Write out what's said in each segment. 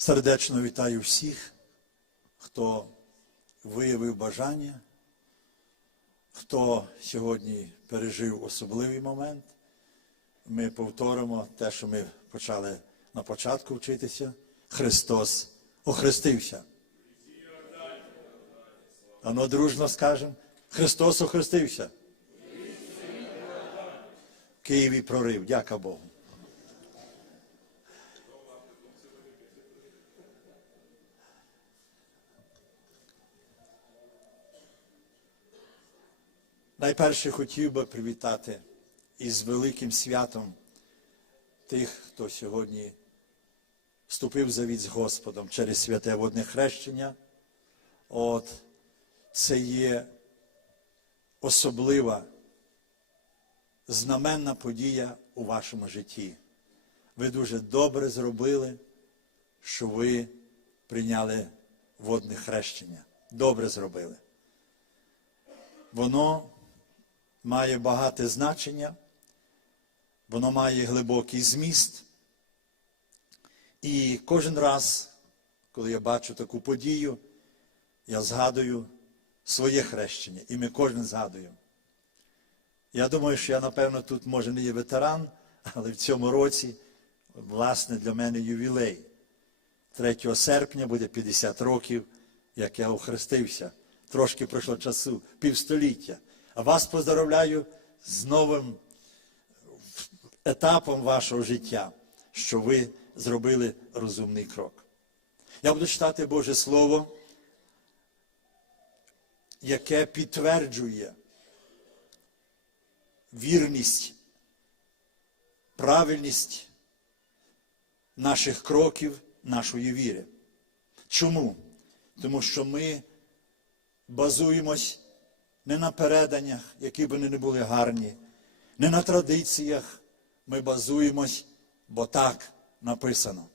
Сердечно вітаю всіх, хто виявив бажання, хто сьогодні пережив особливий момент. Ми повторимо те, що ми почали на початку вчитися. Христос охрестився. Ано дружно скажемо, Христос охрестився. Києві прорив, дяка Богу. Найперше хотів би привітати із великим святом тих, хто сьогодні вступив завіт з Господом через святе водне хрещення. От це є особлива знаменна подія у вашому житті. Ви дуже добре зробили, що ви прийняли водне хрещення. Добре зробили. Воно має багате значення, воно має глибокий зміст. І кожен раз, коли я бачу таку подію, я згадую своє хрещення, і ми кожен згадуємо. Я думаю, що я, напевно, тут, може, не є ветеран, але в цьому році, власне, для мене ювілей. 3 серпня буде 50 років, як я охрестився. Трошки пройшло часу, півстоліття. Вас поздоровляю з новим етапом вашого життя, що ви зробили розумний крок. Я буду читати Боже Слово, яке підтверджує вірність, правильність наших кроків, нашої віри. Чому? Тому що ми базуємось не на переданнях, які б вони не були гарні, не на традиціях. Ми базуємось, бо так написано.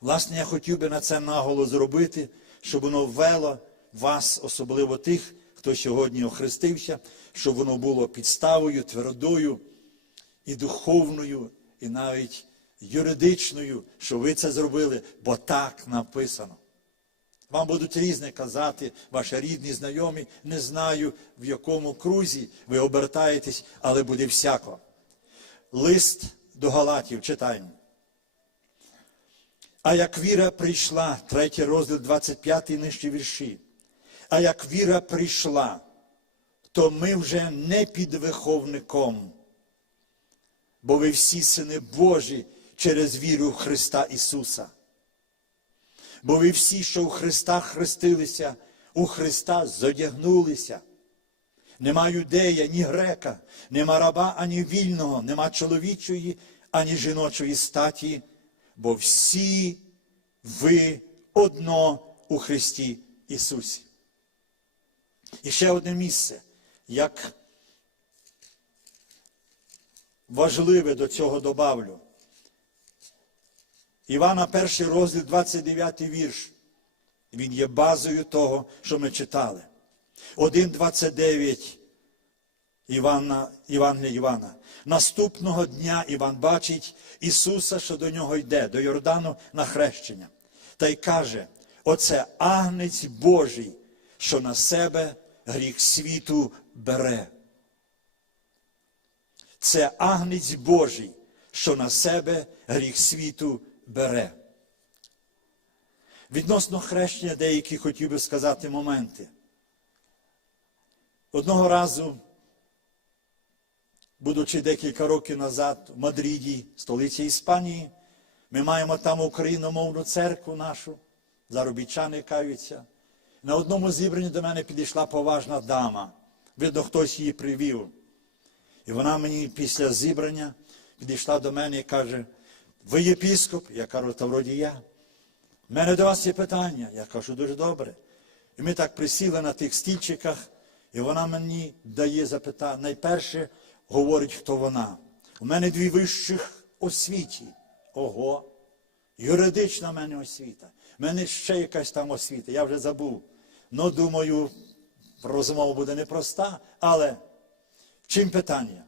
Власне, я хотів би на це наголос зробити, щоб воно ввело вас, особливо тих, хто сьогодні охрестився, щоб воно було підставою, твердою і духовною, і навіть юридичною, що ви це зробили, бо так написано. Вам будуть різне казати, ваші рідні, знайомі, не знаю, в якому крузі ви обертаєтесь, але буде всяко. Лист до Галатів читаємо. А як віра прийшла, третій розділ, 25 нижчі вірші. А як віра прийшла, то ми вже не під виховником, бо ви всі сини Божі через віру в Христа Ісуса. Бо ви всі, що у Христа хрестилися, у Христа зодягнулися. Нема юдея, ні грека, нема раба ані вільного, нема чоловічої, ані жіночої статі, бо всі ви одно у Христі Ісусі. І ще одне місце, як важливе до цього добавлю. Івана, перший розділ, 29 вірш. Він є базою того, що ми читали. 1.29 Івана, Івангелія Івана. Наступного дня Іван бачить Ісуса, що до нього йде, до Йордану на хрещення. Та й каже: оце агнець Божий, що на себе гріх світу бере. Це агнець Божий, що на себе гріх світу бере. Відносно хрещення деякі хотів би сказати моменти. Одного разу, будучи декілька років назад в Мадриді, столиці Іспанії, ми маємо там україномовну церкву нашу, заробітчани каються. На одному зібранні до мене підійшла поважна дама. Видно, хтось її привів. І вона мені після зібрання підійшла до мене і каже, ви єпіскоп? Я кажу, та вроді я. У мене до вас є питання. Я кажу, дуже добре. І ми так присіли на тих стільчиках, і вона мені дає запитання. Найперше говорить, хто вона. У мене дві вищих освіті. Ого. Юридична в мене освіта. У мене ще якась там освіта, я вже забув. Ну, думаю, розмова буде непроста, але чим питання?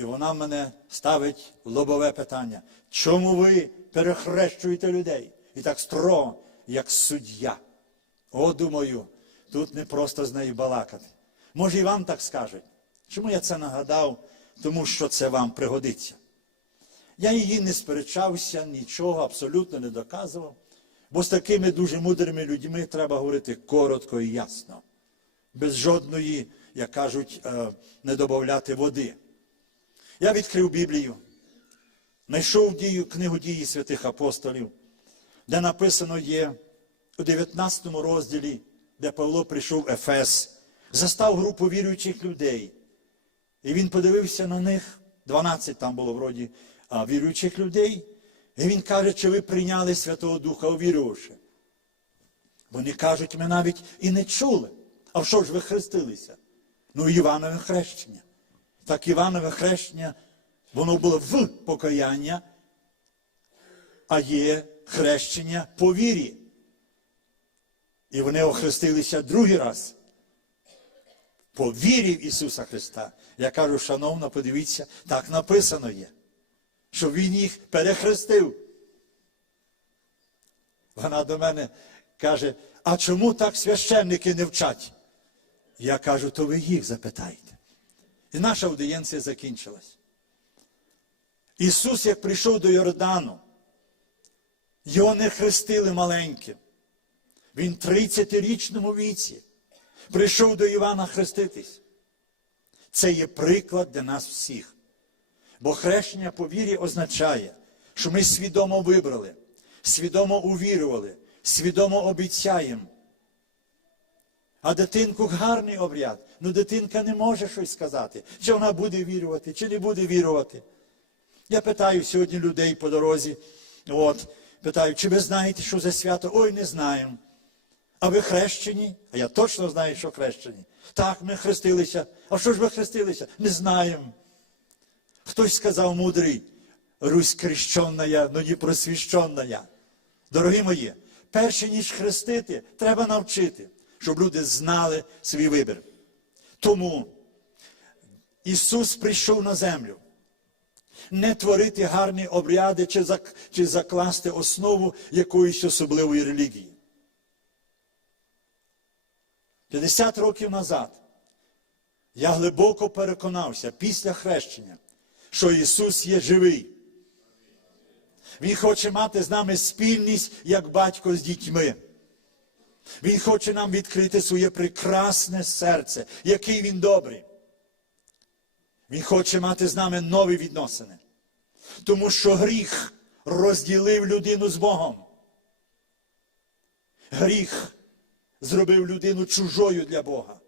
І вона мене ставить лобове питання. Чому ви перехрещуєте людей? і так строго, як суддя. О, думаю, тут не просто з нею балакати. Може, і вам так скажуть. Чому я це нагадав? Тому що це вам пригодиться. Я її не сперечався, нічого абсолютно не доказував. Бо з такими дуже мудрими людьми треба говорити коротко і ясно, без жодної, як кажуть, е, не додати води. Я відкрив Біблію, знайшов дію, книгу дії святих апостолів, де написано є у 19 розділі, де Павло прийшов в Ефес, застав групу віруючих людей. І він подивився на них, 12 там було вроді віруючих людей, і він каже, чи ви прийняли Святого Духа, увірувавши. Вони кажуть, ми навіть і не чули. А що ж ви хрестилися? Ну, Іванове хрещення. Так Іванове хрещення, воно було в покаяння, а є хрещення по вірі. І вони охрестилися другий раз. По вірі в Ісуса Христа. Я кажу, шановно, подивіться, так написано є, що Він їх перехрестив. Вона до мене каже, а чому так священники не вчать? Я кажу, то ви їх запитайте. І наша аудієнція закінчилась. Ісус, як прийшов до Йордану, його не хрестили маленьким. Він 30-річному віці прийшов до Івана хреститись. Це є приклад для нас всіх. Бо хрещення по вірі означає, що ми свідомо вибрали, свідомо увірували, свідомо обіцяємо. А дитинку гарний обряд. Ну дитинка не може щось сказати, чи вона буде вірувати, чи не буде вірувати. Я питаю сьогодні людей по дорозі, от, питаю, чи ви знаєте, що за свято? Ой, не знаємо. А ви хрещені? А я точно знаю, що хрещені. Так, ми хрестилися. А що ж ви хрестилися? Не знаємо. Хтось сказав мудрий, Русь крещенная, но не просвіщенная. Дорогі мої, перше ніж хрестити, треба навчити, щоб люди знали свій вибір. Тому Ісус прийшов на землю. Не творити гарні обряди чи, закласти основу якоїсь особливої релігії. 50 років назад я глибоко переконався після хрещення, що Ісус є живий. Він хоче мати з нами спільність, як батько з дітьми. Він хоче нам відкрити своє прекрасне серце, який він добрий. Він хоче мати з нами нові відносини. Тому що гріх розділив людину з Богом. Гріх зробив людину чужою для Бога.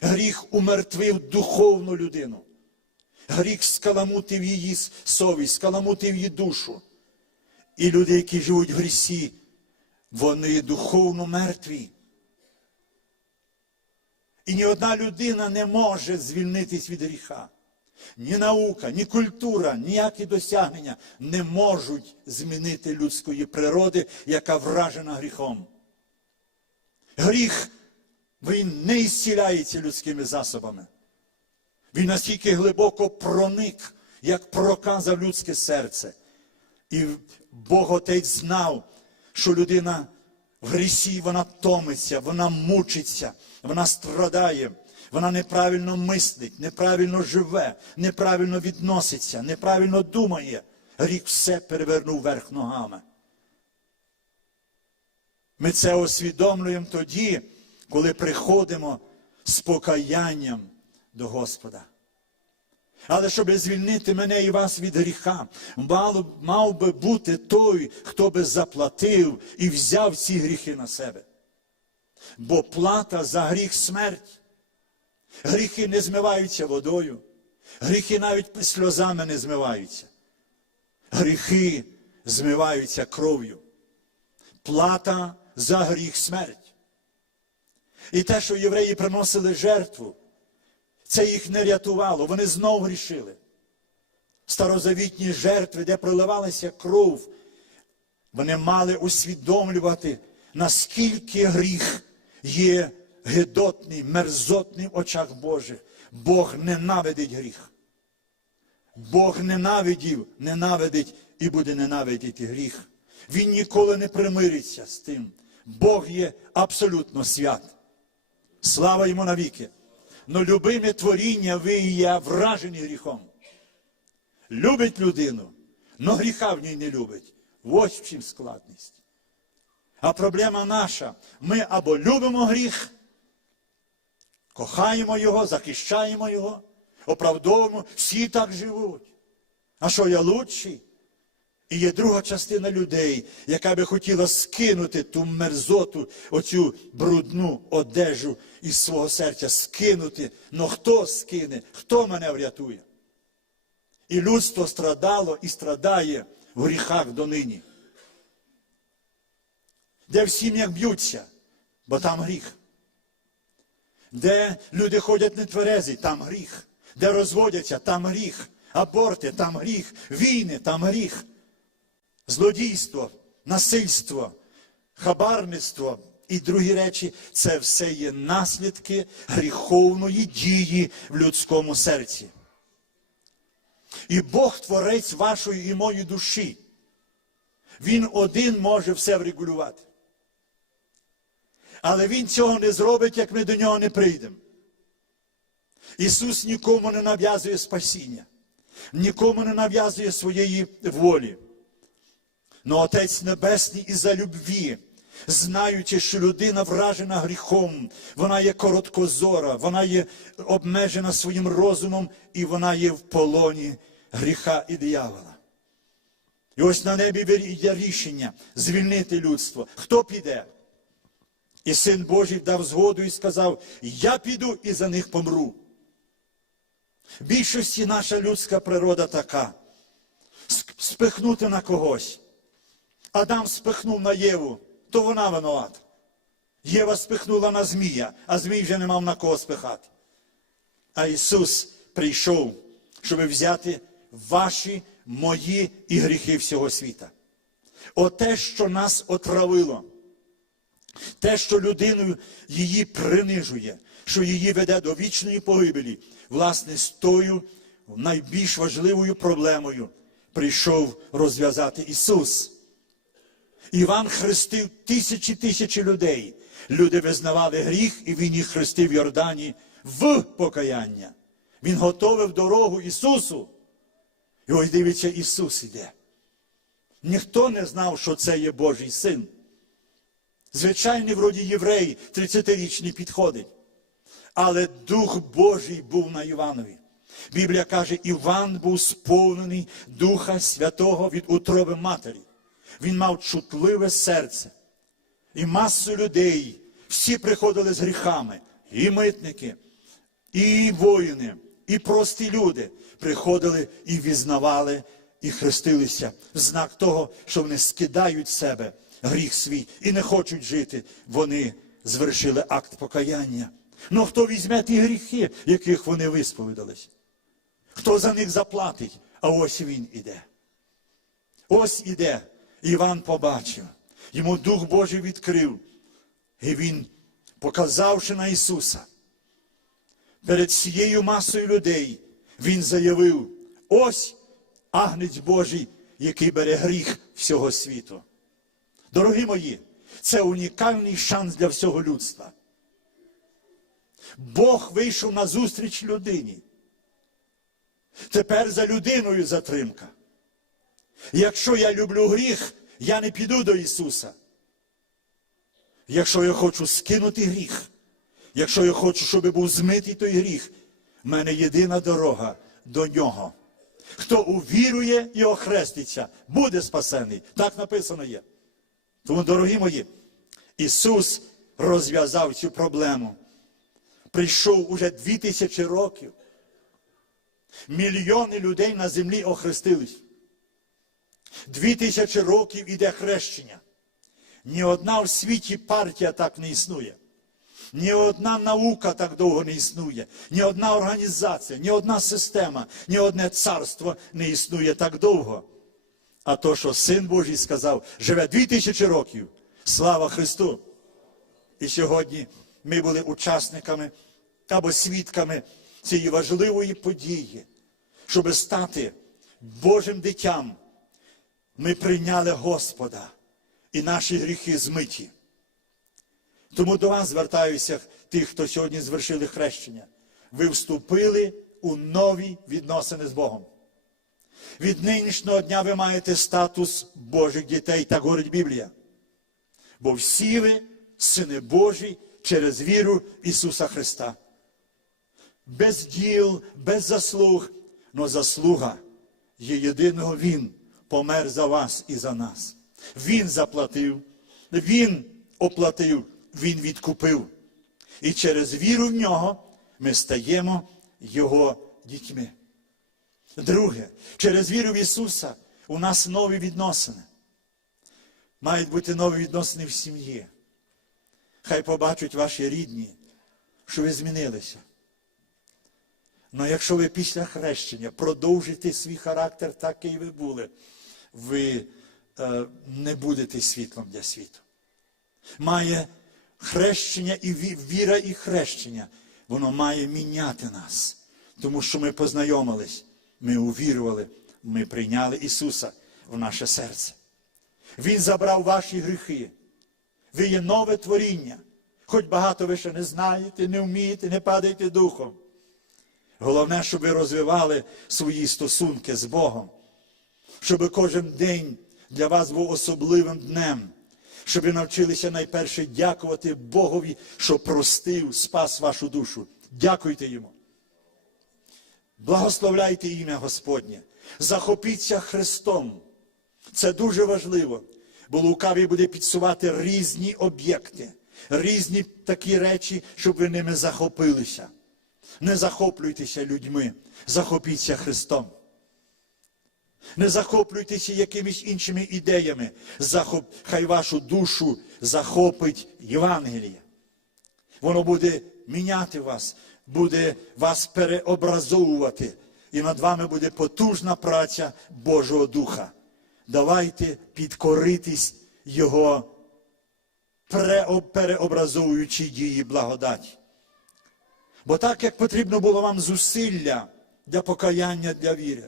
Гріх умертвив духовну людину. Гріх скаламутив її совість, скаламутив її душу. І люди, які живуть в грісі, вони духовно мертві. І ні одна людина не може звільнитись від гріха. Ні наука, ні культура, ніякі досягнення не можуть змінити людської природи, яка вражена гріхом. Гріх, він не ісціляється людськими засобами. Він настільки глибоко проник, як проказав людське серце. І Бог Отець знав, що людина в грісі вона томиться, вона мучиться, вона страдає, вона неправильно мислить, неправильно живе, неправильно відноситься, неправильно думає. Гріх все перевернув верх ногами. Ми це усвідомлюємо тоді, коли приходимо з покаянням до Господа. Але щоб звільнити мене і вас від гріха, мав, мав би бути той, хто би заплатив і взяв ці гріхи на себе. Бо плата за гріх смерть. Гріхи не змиваються водою, гріхи навіть сльозами не змиваються. Гріхи змиваються кров'ю. Плата за гріх смерть. І те, що євреї приносили жертву, це їх не рятувало, вони знов грішили. Старозавітні жертви, де проливалася кров, вони мали усвідомлювати, наскільки гріх є гидотний, мерзотний в очах Божих. Бог ненавидить гріх. Бог ненавидів, ненавидить і буде ненавидіти гріх. Він ніколи не примириться з тим. Бог є абсолютно свят. Слава йому навіки. Но любиме творіння ви і я вражені гріхом. Любить людину, но гріха в ній не любить. Ось в чим складність. А проблема наша: ми або любимо гріх, кохаємо його, захищаємо його, оправдовуємо, всі так живуть. А що я лучший? І є друга частина людей, яка би хотіла скинути ту мерзоту, оцю брудну одежу із свого серця, скинути. Но хто скине? Хто мене врятує? І людство страдало і страдає в гріхах донині. Де в сім'ях б'ються, бо там гріх. Де люди ходять нетверезі, там гріх. Де розводяться, там гріх. Аборти, там гріх. Війни, там гріх. Злодійство, насильство, хабарництво і другі речі це все є наслідки гріховної дії в людському серці. І Бог творець вашої і моєї душі. Він один може все врегулювати. Але Він цього не зробить, як ми до нього не прийдемо. Ісус нікому не нав'язує спасіння, нікому не нав'язує своєї волі. Но Отець Небесний із-за любві, знаючи, що людина вражена гріхом, вона є короткозора, вона є обмежена своїм розумом і вона є в полоні гріха і диявола. І ось на небі є рішення звільнити людство. Хто піде? І син Божий дав згоду і сказав: Я піду і за них помру. В більшості наша людська природа така: спихнути на когось. Адам спихнув на Єву, то вона винувата. Єва спихнула на Змія, а Змій вже не мав на кого спихати. А Ісус прийшов, щоб взяти ваші, мої і гріхи всього світа. Оте, що нас отравило, те, що людиною її принижує, що її веде до вічної погибелі, власне, з тою найбільш важливою проблемою прийшов розв'язати Ісус. Іван хрестив тисячі тисячі людей. Люди визнавали гріх, і він їх хрестив в Йордані в покаяння. Він готовив дорогу Ісусу. І ось дивіться, Ісус іде. Ніхто не знав, що це є Божий син. Звичайний, вроді єврей, 30-річний підходить. Але Дух Божий був на Іванові. Біблія каже, Іван був сповнений Духа Святого від утроби Матері. Він мав чутливе серце. І масу людей, всі приходили з гріхами, і митники, і воїни, і прості люди приходили і візнавали, і хрестилися в знак того, що вони скидають з себе гріх свій і не хочуть жити. Вони звершили акт покаяння. Ну хто візьме ті гріхи, яких вони висповідались? Хто за них заплатить? А ось він іде. Ось іде. Іван побачив. Йому Дух Божий відкрив. І він, показавши на Ісуса, перед всією масою людей, Він заявив: ось агнець Божий, який бере гріх всього світу. Дорогі мої, це унікальний шанс для всього людства. Бог вийшов на зустріч людині. Тепер за людиною затримка. Якщо я люблю гріх, я не піду до Ісуса. Якщо я хочу скинути гріх, якщо я хочу, щоб був змитий той гріх, в мене єдина дорога до нього. Хто увірує і охреститься, буде спасений. Так написано є. Тому, дорогі мої, Ісус розв'язав цю проблему. Прийшов уже дві тисячі років. Мільйони людей на землі охрестились. Дві тисячі років іде хрещення. Ні одна в світі партія так не існує. Ні одна наука так довго не існує, ні одна організація, ні одна система, ні одне царство не існує так довго. А то, що Син Божий сказав, живе дві тисячі років. Слава Христу! І сьогодні ми були учасниками або свідками цієї важливої події, щоб стати Божим дитям ми прийняли Господа і наші гріхи змиті. Тому до вас звертаюся, тих, хто сьогодні звершили хрещення. Ви вступили у нові відносини з Богом. Від нинішнього дня ви маєте статус Божих дітей, так говорить Біблія. Бо всі ви сини Божі через віру Ісуса Христа. Без діл, без заслуг, но заслуга є єдиного Він помер за вас і за нас. Він заплатив, Він оплатив, Він відкупив. І через віру в нього ми стаємо Його дітьми. Друге, через віру в Ісуса у нас нові відносини. Мають бути нові відносини в сім'ї. Хай побачать ваші рідні, що ви змінилися. Але якщо ви після хрещення продовжите свій характер, так і ви були, ви е, не будете світлом для світу. Має хрещення і віра і хрещення, воно має міняти нас. Тому що ми познайомились, ми увірували, ми прийняли Ісуса в наше серце. Він забрав ваші гріхи. Ви є нове творіння. Хоч багато ви ще не знаєте, не вмієте, не падайте духом. Головне, щоб ви розвивали свої стосунки з Богом, щоб кожен день для вас був особливим днем, щоб ви навчилися найперше дякувати Богові, що простив, спас вашу душу. Дякуйте йому. Благословляйте ім'я Господнє. Захопіться Христом. Це дуже важливо, бо лукавий буде підсувати різні об'єкти, різні такі речі, щоб ви ними захопилися. Не захоплюйтеся людьми, захопіться Христом. Не захоплюйтеся якимись іншими ідеями. Захоп... Хай вашу душу захопить Євангеліє. Воно буде міняти вас, буде вас переобразовувати. І над вами буде потужна праця Божого Духа. Давайте підкоритись Його переобразовуючій дії благодаті. Бо так як потрібно було вам зусилля для покаяння, для віри,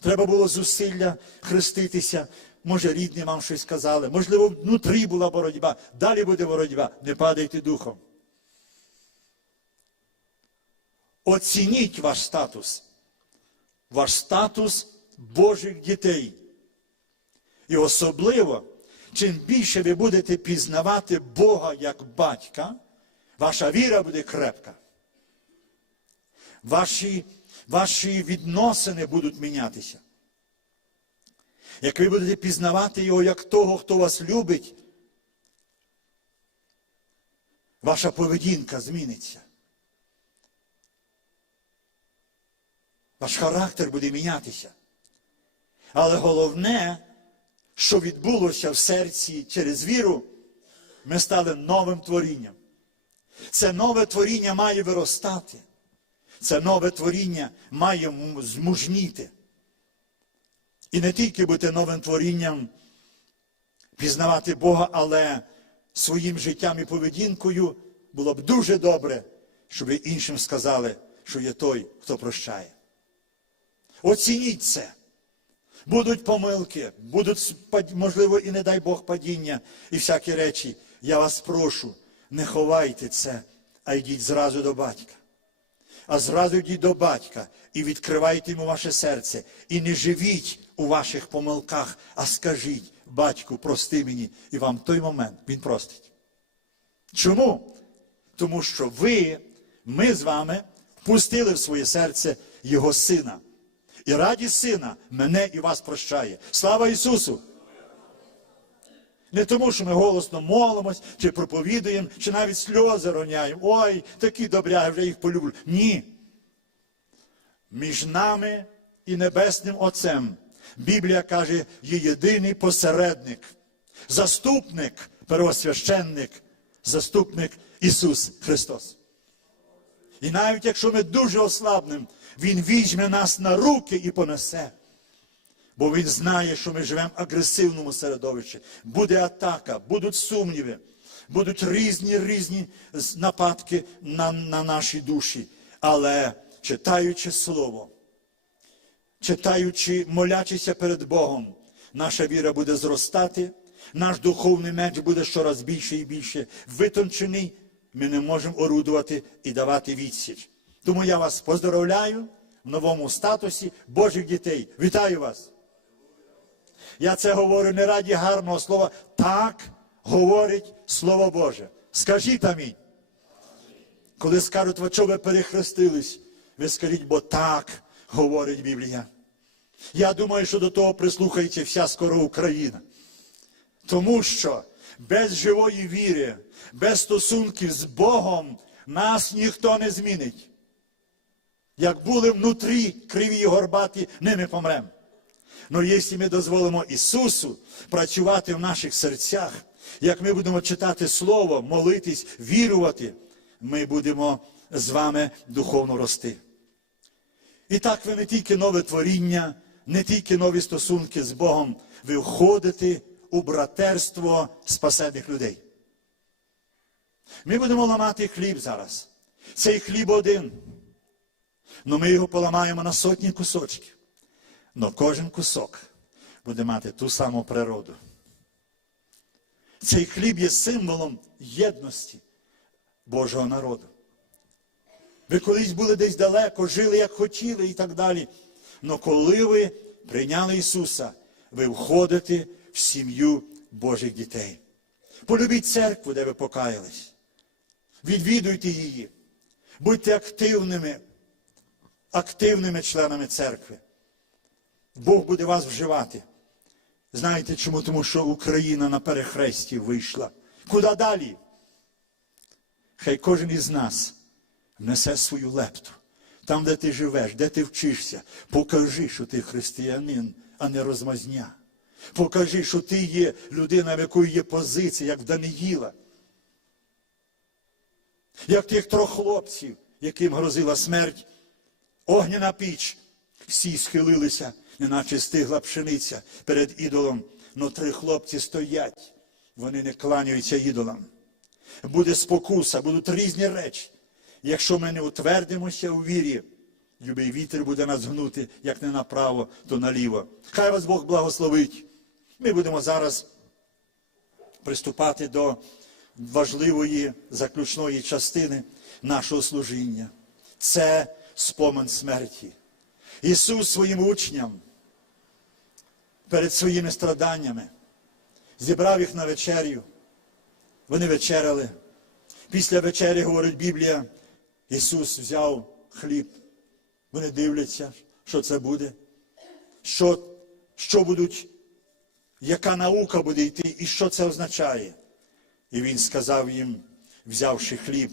треба було зусилля хреститися. Може, рідні вам щось сказали, можливо, внутрі була боротьба, далі буде боротьба, не падайте духом. Оцініть ваш статус, ваш статус Божих дітей. І особливо, чим більше ви будете пізнавати Бога як батька, ваша віра буде крепка. Ваші, ваші відносини будуть мінятися. Як ви будете пізнавати його як того, хто вас любить, ваша поведінка зміниться. Ваш характер буде мінятися. Але головне, що відбулося в серці через віру, ми стали новим творінням. Це нове творіння має виростати. Це нове творіння має змужніти. І не тільки бути новим творінням, пізнавати Бога, але своїм життям і поведінкою було б дуже добре, щоб іншим сказали, що є той, хто прощає. Оцініть це. Будуть помилки, будуть, можливо, і не дай Бог падіння і всякі речі. Я вас прошу, не ховайте це, а йдіть зразу до батька. А зразу йдіть до батька і відкривайте йому ваше серце. І не живіть у ваших помилках, а скажіть, батьку, прости мені, і вам в той момент він простить. Чому? Тому що ви, ми з вами впустили в своє серце Його Сина. І раді Сина мене і вас прощає. Слава Ісусу! Не тому, що ми голосно молимось, чи проповідуємо, чи навіть сльози роняємо. Ой, такі добряги, вже їх полюблю. Ні. Між нами і Небесним Отцем Біблія каже, є єдиний посередник, заступник, первосвященник, заступник Ісус Христос. І навіть якщо ми дуже ослабнемо, Він візьме нас на руки і понесе. Бо він знає, що ми живемо в агресивному середовищі. Буде атака, будуть сумніви, будуть різні різні нападки на, на наші душі. Але читаючи Слово, читаючи, молячися перед Богом, наша віра буде зростати, наш духовний меч буде щораз більше і більше витончений, ми не можемо орудувати і давати відсіч. Тому я вас поздоровляю в новому статусі Божих дітей. Вітаю вас! Я це говорю не раді гарного слова. Так говорить Слово Боже. Скажіть амінь. Коли скажуть, ви чого ви перехрестились, ви скажіть, бо так говорить Біблія. Я думаю, що до того прислухається вся скоро Україна. Тому що без живої віри, без стосунків з Богом нас ніхто не змінить. Як були внутрі криві і горбаті, ними помремо. Ну, якщо ми дозволимо Ісусу працювати в наших серцях, як ми будемо читати Слово, молитись, вірувати, ми будемо з вами духовно рости. І так ви не тільки нове творіння, не тільки нові стосунки з Богом, ви входите у братерство спасених людей. Ми будемо ламати хліб зараз. Цей хліб один. Ну ми його поламаємо на сотні кусочків. Но кожен кусок буде мати ту саму природу. Цей хліб є символом єдності Божого народу. Ви колись були десь далеко, жили як хотіли і так далі. Но коли ви прийняли Ісуса, ви входите в сім'ю Божих дітей. Полюбіть церкву, де ви покаялись. Відвідуйте її. Будьте активними, активними членами церкви. Бог буде вас вживати. Знаєте чому? Тому що Україна на перехресті вийшла. Куди далі? Хай кожен із нас внесе свою лепту. Там, де ти живеш, де ти вчишся, покажи, що ти християнин, а не розмазня. Покажи, що ти є людина, в якої є позиція, як в Даниїла. Як тих трьох хлопців, яким грозила смерть, огняна піч. Всі схилилися, неначе стигла пшениця перед ідолом. Но три хлопці стоять, вони не кланяються ідолам. Буде спокуса, будуть різні речі. Якщо ми не утвердимося у вірі, любий вітер буде нас гнути, як не направо, то наліво. Хай вас Бог благословить. Ми будемо зараз приступати до важливої заключної частини нашого служіння. Це спомин смерті. Ісус своїм учням перед своїми страданнями зібрав їх на вечерю. Вони вечеряли. Після вечері, говорить Біблія, Ісус взяв хліб. Вони дивляться, що це буде, що, що будуть, яка наука буде йти і що це означає. І Він сказав їм, взявши хліб,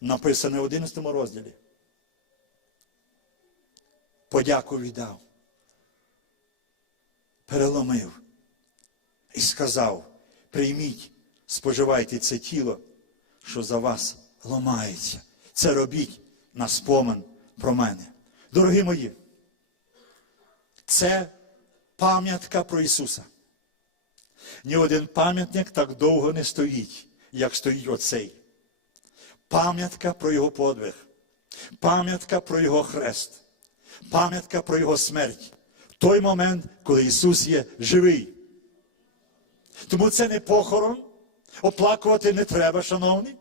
написане в 11 розділі. Подяку віддав, переломив і сказав: прийміть, споживайте це тіло, що за вас ламається. Це робіть на спомин про мене. Дорогі мої, це пам'ятка про Ісуса. Ні один пам'ятник так довго не стоїть, як стоїть оцей. Пам'ятка про Його подвиг, пам'ятка про Його хрест, пам'ятка про Його смерть. Той момент, коли Ісус є живий. Тому це не похорон, оплакувати не треба, шановні.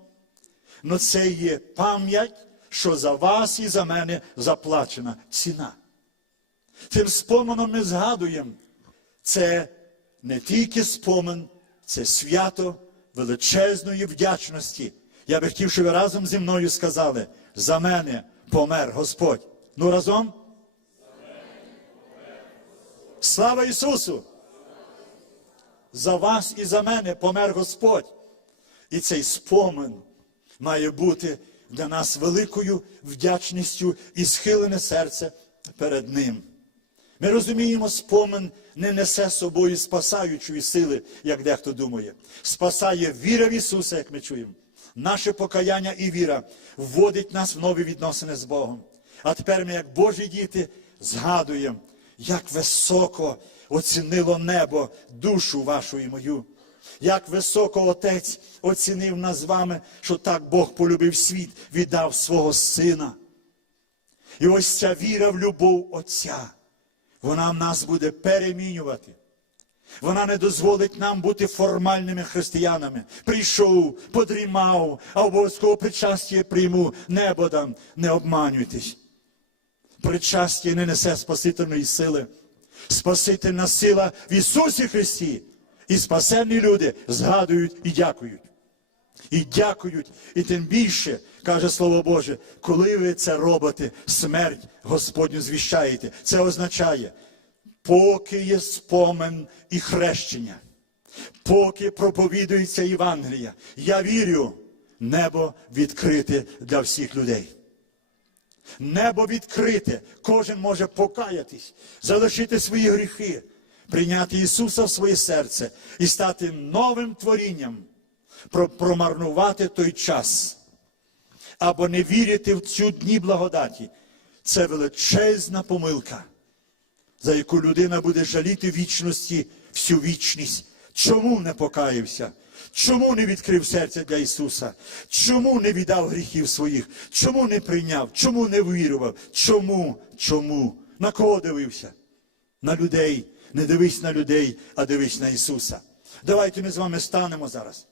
Но це є пам'ять, що за вас і за мене заплачена ціна. Тим споменом ми згадуємо. Це не тільки спомин, це свято величезної вдячності. Я би хотів, щоб ви разом зі мною сказали, за мене помер Господь. Ну разом? Слава Ісусу! За вас і за мене помер Господь. І цей спомин має бути для нас великою вдячністю і схилене серце перед Ним. Ми розуміємо, спомин не несе собою спасаючої сили, як дехто думає. Спасає віра в Ісуса, як ми чуємо. Наше покаяння і віра вводить нас в нові відносини з Богом. А тепер ми, як Божі діти, згадуємо, як високо оцінило небо душу вашу і мою. Як високо Отець оцінив нас з вами, що так Бог полюбив світ, віддав свого Сина. І ось ця віра в любов Отця Вона нас буде перемінювати. Вона не дозволить нам бути формальними християнами. Прийшов, подрімав, а обов'язково причастя прийму, небо дам. Не обманюйтесь. Причастя не несе спасительної сили. Спасительна сила в Ісусі Христі. І спасенні люди згадують і дякують. І дякують, і тим більше, каже Слово Боже, коли ви це робите, смерть Господню звіщаєте. Це означає, поки є спомен і хрещення, поки проповідується Євангелія, я вірю, небо відкрите для всіх людей. Небо відкрите, кожен може покаятись, залишити свої гріхи, прийняти Ісуса в своє серце і стати новим творінням, промарнувати той час або не вірити в цю дні благодаті. Це величезна помилка, за яку людина буде жаліти вічності всю вічність. Чому не покаявся? Чому не відкрив серце для Ісуса? Чому не віддав гріхів своїх? Чому не прийняв? Чому не вірував? Чому? Чому? На кого дивився? На людей. Не дивись на людей, а дивись на Ісуса. Давайте ми з вами станемо зараз.